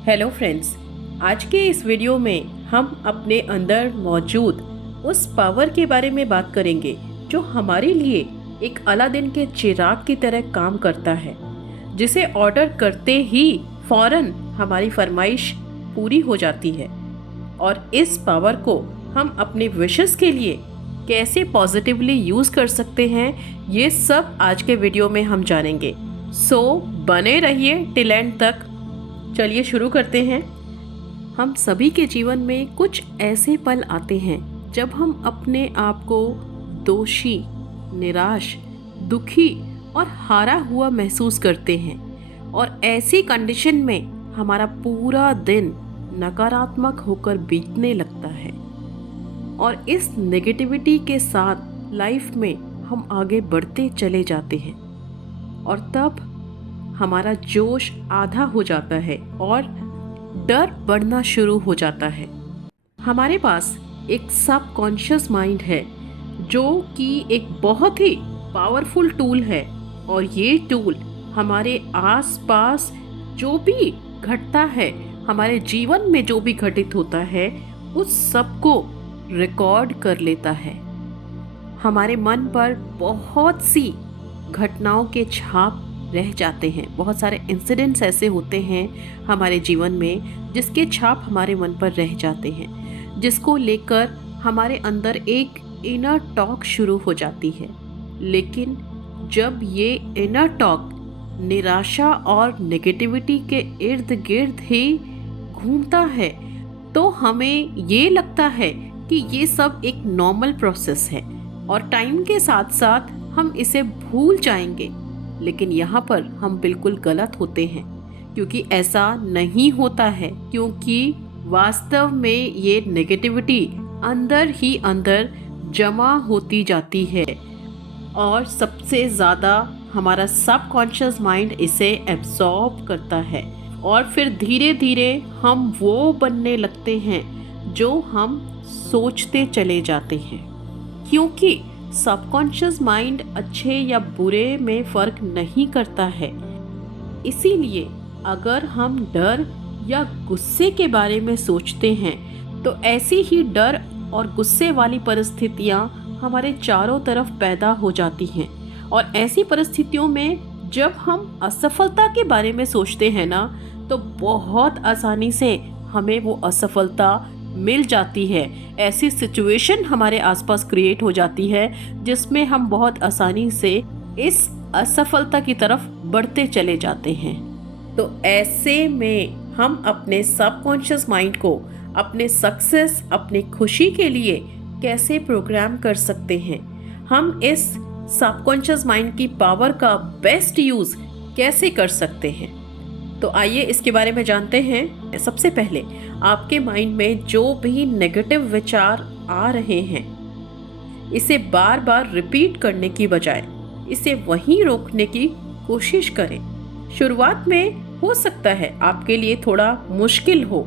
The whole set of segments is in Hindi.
हेलो फ्रेंड्स, आज के इस वीडियो में हम अपने अंदर मौजूद उस पावर के बारे में बात करेंगे जो हमारे लिए एक अलादीन के चिराग की तरह काम करता है, जिसे ऑर्डर करते ही फौरन हमारी फरमाइश पूरी हो जाती है। और इस पावर को हम अपने विशेस के लिए कैसे पॉजिटिवली यूज़ कर सकते हैं, ये सब आज के वीडियो में हम जानेंगे। सो बने रहिए टिल एंड तक। चलिए शुरू करते हैं। हम सभी के जीवन में कुछ ऐसे पल आते हैं जब हम अपने आप को दोषी, निराश, दुखी और हारा हुआ महसूस करते हैं, और ऐसी कंडीशन में हमारा पूरा दिन नकारात्मक होकर बीतने लगता है और इस नेगेटिविटी के साथ लाइफ में हम आगे बढ़ते चले जाते हैं। और तब हमारा जोश आधा हो जाता है और डर बढ़ना शुरू हो जाता है। हमारे पास एक सबकॉन्शियस माइंड है जो कि एक बहुत ही पावरफुल टूल है, और ये टूल हमारे आसपास जो भी घटता है, हमारे जीवन में जो भी घटित होता है, उस सब को रिकॉर्ड कर लेता है। हमारे मन पर बहुत सी घटनाओं के छाप रह जाते हैं। बहुत सारे इंसिडेंट्स ऐसे होते हैं हमारे जीवन में जिसके छाप हमारे मन पर रह जाते हैं, जिसको लेकर हमारे अंदर एक इनर टॉक शुरू हो जाती है। लेकिन जब ये इनर टॉक निराशा और नेगेटिविटी के इर्द गिर्द ही घूमता है, तो हमें ये लगता है कि ये सब एक नॉर्मल प्रोसेस है और टाइम के साथ साथ हम इसे भूल जाएंगे। लेकिन यहाँ पर हम बिल्कुल गलत होते हैं, क्योंकि ऐसा नहीं होता है, क्योंकि वास्तव में ये नेगेटिविटी अंदर ही अंदर जमा होती जाती है और सबसे ज़्यादा हमारा सबकॉन्शियस माइंड इसे एब्जॉर्ब करता है, और फिर धीरे धीरे हम वो बनने लगते हैं जो हम सोचते चले जाते हैं। क्योंकि सबकॉन्शियस माइंड अच्छे या बुरे में फ़र्क नहीं करता है। इसीलिए अगर हम डर या गुस्से के बारे में सोचते हैं तो ऐसी ही डर और गुस्से वाली परिस्थितियाँ हमारे चारों तरफ पैदा हो जाती हैं। और ऐसी परिस्थितियों में जब हम असफलता के बारे में सोचते हैं ना, तो बहुत आसानी से हमें वो असफलता मिल जाती है। ऐसी सिचुएशन हमारे आसपास क्रिएट हो जाती है जिसमें हम बहुत आसानी से इस असफलता की तरफ बढ़ते चले जाते हैं। तो ऐसे में हम अपने सबकॉन्शियस माइंड को अपने सक्सेस, अपनी खुशी के लिए कैसे प्रोग्राम कर सकते हैं, हम इस सबकॉन्शियस माइंड की पावर का बेस्ट यूज़ कैसे कर सकते हैं, तो आइए इसके बारे में जानते हैं। सबसे पहले आपके माइंड में जो भी नेगेटिव विचार आ रहे हैं, इसे बार बार रिपीट करने की बजाय इसे वहीं रोकने की कोशिश करें। शुरुआत में हो सकता है आपके लिए थोड़ा मुश्किल हो,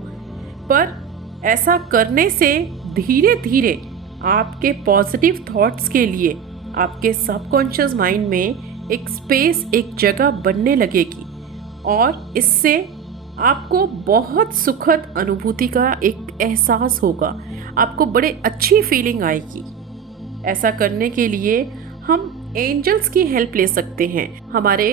पर ऐसा करने से धीरे धीरे आपके पॉजिटिव थॉट्स के लिए आपके सबकॉन्शियस माइंड में एक स्पेस, एक जगह बनने लगेगी, और इससे आपको बहुत सुखद अनुभूति का एक एहसास होगा। आपको बड़े अच्छी फीलिंग आएगी। ऐसा करने के लिए हम एंजल्स की हेल्प ले सकते हैं। हमारे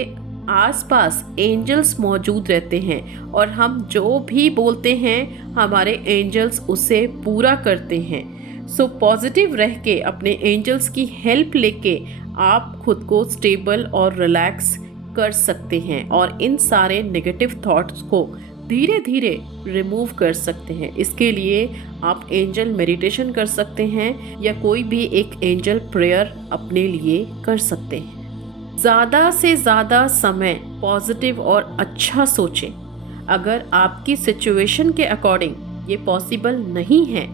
आसपास एंजल्स मौजूद रहते हैं और हम जो भी बोलते हैं हमारे एंजल्स उसे पूरा करते हैं। सो पॉजिटिव रह के अपने एंजल्स की हेल्प लेके आप खुद को स्टेबल और रिलैक्स कर सकते हैं और इन सारे नेगेटिव थॉट्स को धीरे धीरे रिमूव कर सकते हैं। इसके लिए आप एंजल मेडिटेशन कर सकते हैं या कोई भी एक एंजल प्रेयर अपने लिए कर सकते हैं। ज़्यादा से ज़्यादा समय पॉजिटिव और अच्छा सोचें। अगर आपकी सिचुएशन के अकॉर्डिंग ये पॉसिबल नहीं है,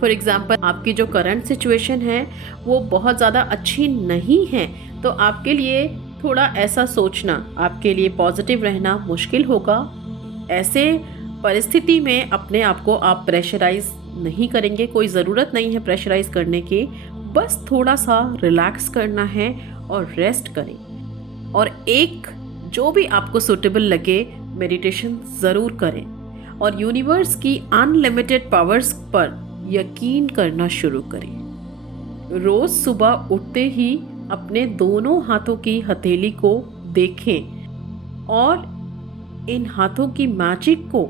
फॉर एग्ज़ाम्पल आपकी जो करंट सिचुएशन है वो बहुत ज़्यादा अच्छी नहीं है, तो आपके लिए थोड़ा ऐसा सोचना, आपके लिए पॉजिटिव रहना मुश्किल होगा। ऐसे परिस्थिति में अपने आप को आप प्रेशराइज नहीं करेंगे। कोई ज़रूरत नहीं है प्रेशराइज करने की, बस थोड़ा सा रिलैक्स करना है और रेस्ट करें। और एक जो भी आपको सूटेबल लगे मेडिटेशन ज़रूर करें और यूनिवर्स की अनलिमिटेड पावर्स पर यकीन करना शुरू करें। रोज़ सुबह उठते ही अपने दोनों हाथों की हथेली को देखें और इन हाथों की मैजिक को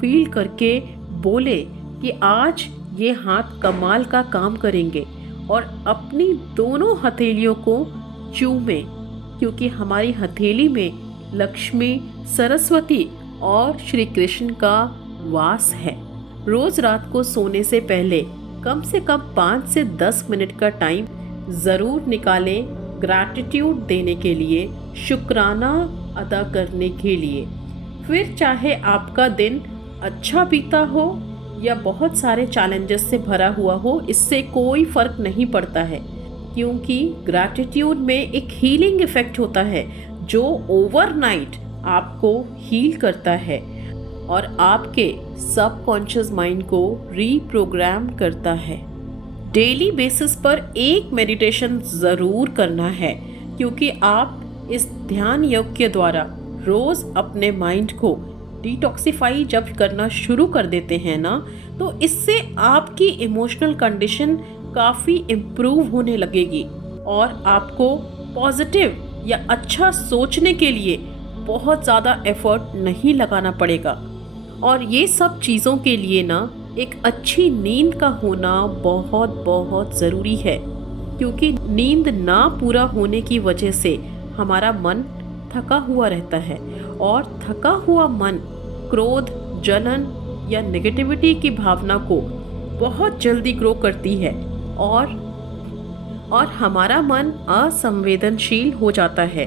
फील करके बोले कि आज ये हाथ कमाल का काम करेंगे और अपनी दोनों हथेलियों को चूमें, क्योंकि हमारी हथेली में लक्ष्मी, सरस्वती और श्री कृष्ण का वास है। रोज़ रात को सोने से पहले कम से कम 5 से 10 मिनट का टाइम ज़रूर निकालें ग्रैटिट्यूड देने के लिए, शुक्राना अदा करने के लिए। फिर चाहे आपका दिन अच्छा बीता हो या बहुत सारे चैलेंजेस से भरा हुआ हो, इससे कोई फ़र्क नहीं पड़ता है, क्योंकि ग्रैटिट्यूड में एक हीलिंग इफ़ेक्ट होता है जो ओवरनाइट आपको हील करता है और आपके सबकॉन्शियस माइंड को रीप्रोग्राम करता है। डेली बेसिस पर एक मेडिटेशन ज़रूर करना है, क्योंकि आप इस ध्यान योग के द्वारा रोज़ अपने माइंड को डिटॉक्सिफाई जब करना शुरू कर देते हैं ना, तो इससे आपकी इमोशनल कंडीशन काफ़ी इम्प्रूव होने लगेगी और आपको पॉजिटिव या अच्छा सोचने के लिए बहुत ज़्यादा एफर्ट नहीं लगाना पड़ेगा। और ये सब चीज़ों के लिए ना एक अच्छी नींद का होना बहुत बहुत ज़रूरी है, क्योंकि नींद ना पूरा होने की वजह से हमारा मन थका हुआ रहता है और थका हुआ मन क्रोध, जलन या नेगेटिविटी की भावना को बहुत जल्दी ग्रो करती है और हमारा मन असंवेदनशील हो जाता है।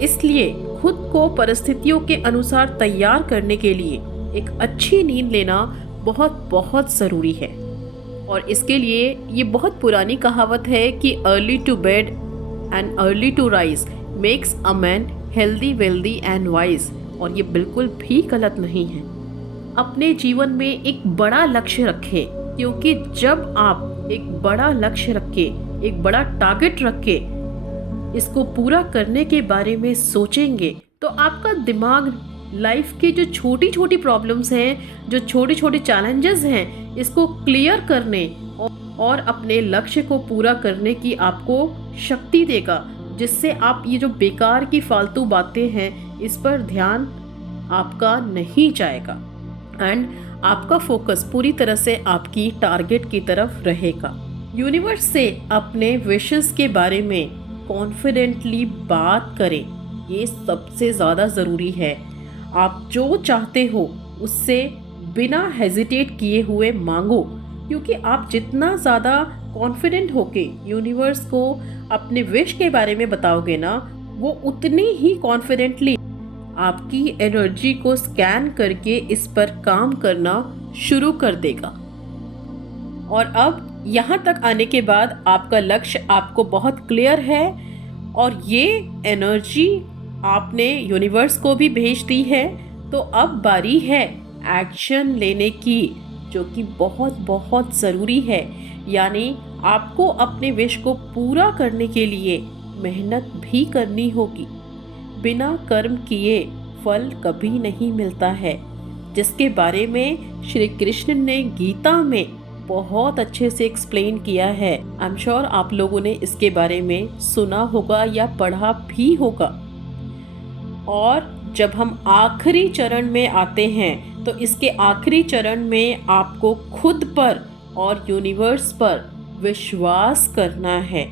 इसलिए खुद को परिस्थितियों के अनुसार तैयार करने के लिए एक अच्छी नींद लेना बहुत बहुत ज़रूरी है। और इसके लिए ये बहुत पुरानी कहावत है कि early to bed and early to rise makes a man healthy, wealthy and wise. और ये बिल्कुल भी गलत नहीं है। अपने जीवन में एक बड़ा लक्ष्य रखें, क्योंकि जब आप एक बड़ा लक्ष्य रखे, एक बड़ा टारगेट रखे, इसको पूरा करने के बारे में सोचेंगे, तो आपका दिमाग लाइफ की जो छोटी छोटी प्रॉब्लम्स हैं, जो छोटे छोटे चैलेंजेस हैं, इसको क्लियर करने और अपने लक्ष्य को पूरा करने की आपको शक्ति देगा, जिससे आप ये जो बेकार की फालतू बातें हैं इस पर ध्यान आपका नहीं जाएगा एंड आपका फोकस पूरी तरह से आपकी टारगेट की तरफ रहेगा। यूनिवर्स से अपने विशेस के बारे में कॉन्फिडेंटली बात करें, ये सबसे ज़्यादा ज़रूरी है। आप जो चाहते हो उससे बिना हेजिटेट किए हुए मांगो, क्योंकि आप जितना ज़्यादा कॉन्फिडेंट होके यूनिवर्स को अपने विश के बारे में बताओगे ना, वो उतनी ही कॉन्फिडेंटली आपकी एनर्जी को स्कैन करके इस पर काम करना शुरू कर देगा। और अब यहाँ तक आने के बाद आपका लक्ष्य आपको बहुत क्लियर है और ये एनर्जी आपने यूनिवर्स को भी भेज दी है, तो अब बारी है एक्शन लेने की, जो कि बहुत बहुत ज़रूरी है। यानी आपको अपने विश को पूरा करने के लिए मेहनत भी करनी होगी। बिना कर्म किए फल कभी नहीं मिलता है, जिसके बारे में श्री कृष्ण ने गीता में बहुत अच्छे से एक्सप्लेन किया है। आई एम श्योर आप लोगों ने इसके बारे में सुना होगा या पढ़ा भी होगा। और जब हम आखिरी चरण में आते हैं, तो इसके आखिरी चरण में आपको खुद पर और यूनिवर्स पर विश्वास करना है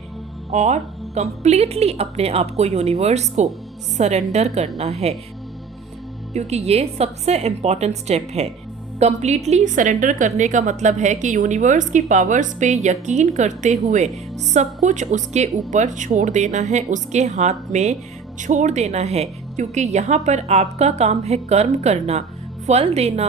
और कंप्लीटली अपने आप को यूनिवर्स को सरेंडर करना है, क्योंकि ये सबसे इम्पॉर्टेंट स्टेप है। कंप्लीटली सरेंडर करने का मतलब है कि यूनिवर्स की पावर्स पे यकीन करते हुए सब कुछ उसके ऊपर छोड़ देना है, उसके हाथ में छोड़ देना है, क्योंकि यहाँ पर आपका काम है कर्म करना, फल देना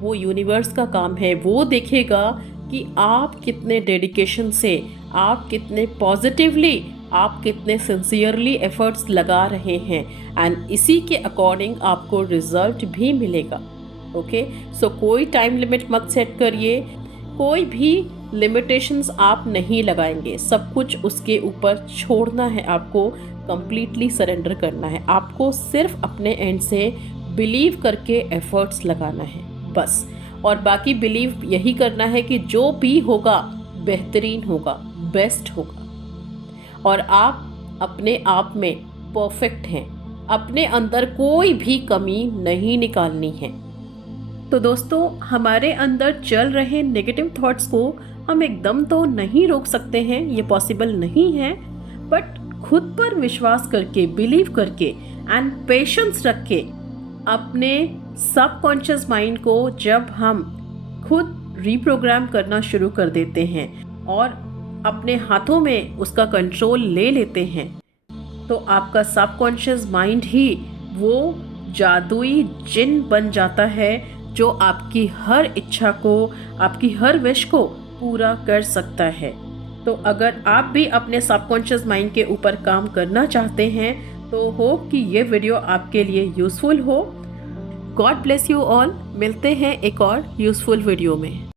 वो यूनिवर्स का काम है। वो देखेगा कि आप कितने डेडिकेशन से, आप कितने पॉजिटिवली, आप कितने सिंसियरली एफर्ट्स लगा रहे हैं एंड इसी के अकॉर्डिंग आपको रिजल्ट भी मिलेगा। ओके, सो कोई टाइम लिमिट मत सेट करिए, कोई भी लिमिटेशंस आप नहीं लगाएंगे, सब कुछ उसके ऊपर छोड़ना है, आपको कंप्लीटली सरेंडर करना है। आपको सिर्फ अपने एंड से बिलीव करके एफर्ट्स लगाना है बस। और बाकी बिलीव यही करना है कि जो भी होगा बेहतरीन होगा, बेस्ट होगा। और आप अपने आप में परफेक्ट हैं, अपने अंदर कोई भी कमी नहीं निकालनी है। तो दोस्तों, हमारे अंदर चल रहे नेगेटिव थॉट्स को हम एकदम तो नहीं रोक सकते हैं, ये पॉसिबल नहीं है, बट खुद पर विश्वास करके, बिलीव करके एंड पेशेंस रख के अपने सबकॉन्शियस माइंड को जब हम खुद रीप्रोग्राम करना शुरू कर देते हैं और अपने हाथों में उसका कंट्रोल ले लेते हैं, तो आपका सबकॉन्शियस माइंड ही वो जादुई जिन बन जाता है जो आपकी हर इच्छा को, आपकी हर विश को पूरा कर सकता है। तो अगर आप भी अपने सबकॉन्शियस माइंड के ऊपर काम करना चाहते हैं तो होप कि ये वीडियो आपके लिए यूज़फुल हो। God bless you all. मिलते हैं एक और यूज़फुल वीडियो में।